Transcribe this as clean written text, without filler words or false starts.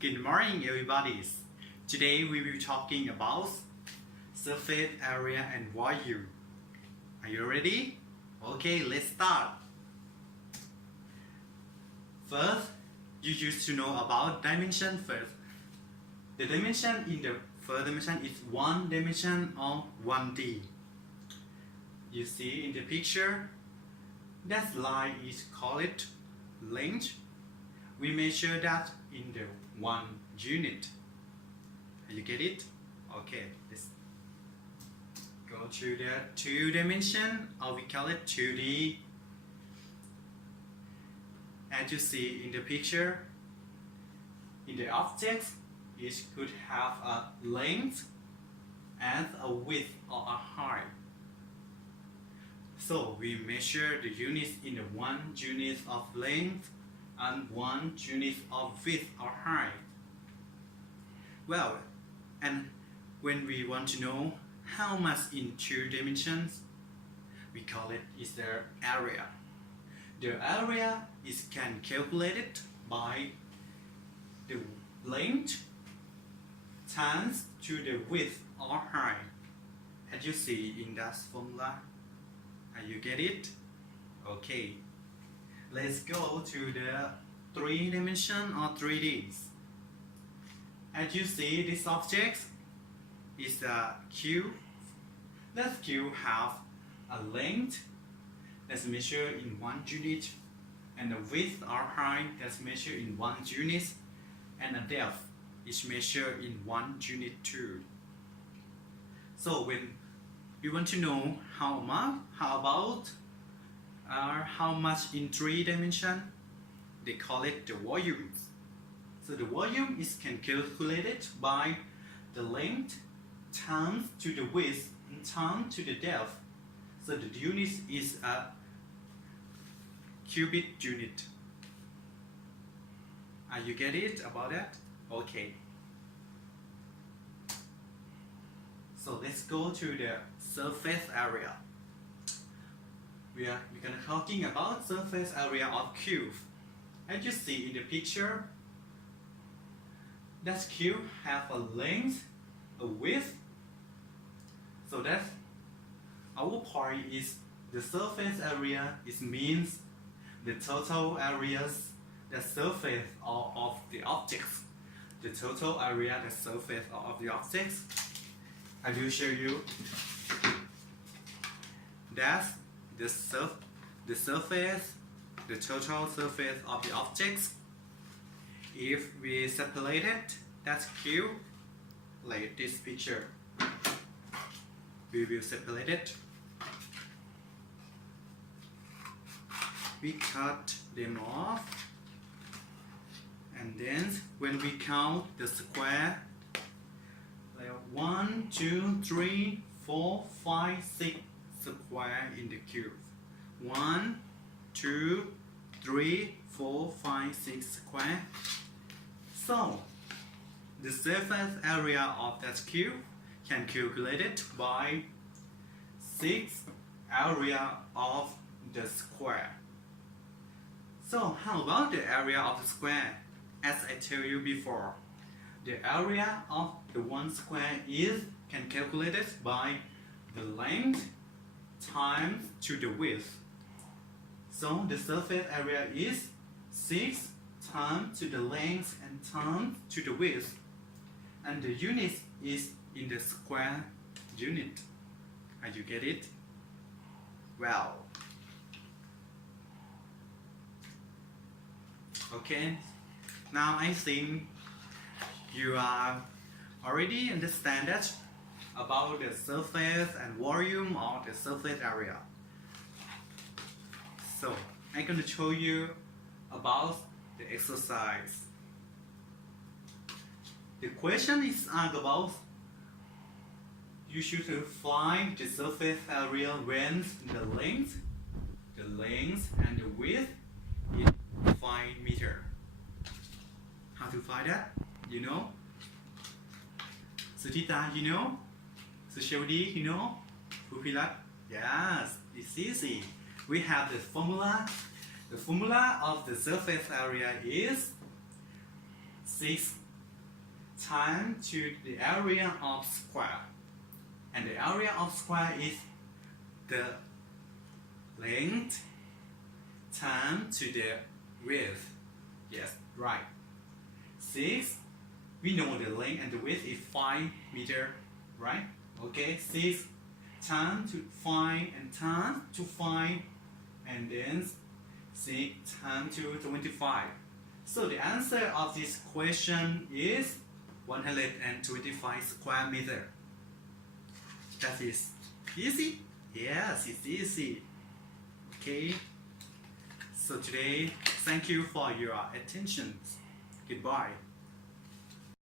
Good morning, everybody. Today we will be talking about surface area and volume. Are you ready? Okay, let's start. First, you used to know about dimension first. The dimension in the first dimension is one dimension or 1D. You see in the picture, that line is called length. We measure that in the 1 unit. You get it? Okay, let's go to the 2 dimension, or we call it 2D. As you see in the picture, in the object, it could have a length and a width or a height. So we measure the units in the 1 unit of length and 1 unit of width or height. Well, and when we want to know how much in 2 dimensions, we call it is the area. The area is can calculated by the length times to the width or height, as you see in that formula. You get it? Okay. Let's go to the 3 dimension or 3Ds. As you see, this object is a cube. That cube have a length that's measured in 1 unit, and a width or height that's measured in 1 unit, and a depth is measured in 1 unit too. So when you want to know how much in 3 dimensions, they call it the volumes. So the volume is can calculated by the length times to the width and times to the depth. So the unit is a cubic unit. You get it about that? Okay. So let's go to the surface area. We're gonna talking about surface area of cube. As you see in the picture, that cube have a length, a width. So that our point is the surface area. It means the total areas, the surface of the objects. The total area, the surface of the objects. I will show you. That's the surface, the total surface of the objects. If we separate it, that's cube, like this picture. We will separate it. We cut them off, and then when we count the square, like 1, 2, 3, 4, 5, 6 square in the cube. 1, 2, 3, 4, 5, 6 square. So the surface area of that cube can calculate it by 6 area of the square. So how about the area of the square? As I tell you before, the area of the 1 square is can calculate it by the length times to the width. So the surface area is 6 times to the length and times to the width, and the unit is in the square unit. You get it? Well, okay, now I think you are already understand that about the surface and volume of the surface area. So I'm going to show you about the exercise. The question is about you should find the surface area when the length and the width is 5 meters. How to find that? You know? Sutita, you know? Sushewdi, you know? Pupilat? Yes, it's easy. We have the formula. The formula of the surface area is 6 times to the area of square. And the area of square is the length times to the width. Yes, right. 6, we know the length and the width is 5 meters, right? Okay, 6 times to 5 and times to 5, and then 6 times to 25. So the answer of this question is 125 square meter. That is easy? Yes, it's easy. Okay. So today, thank you for your attention. Goodbye.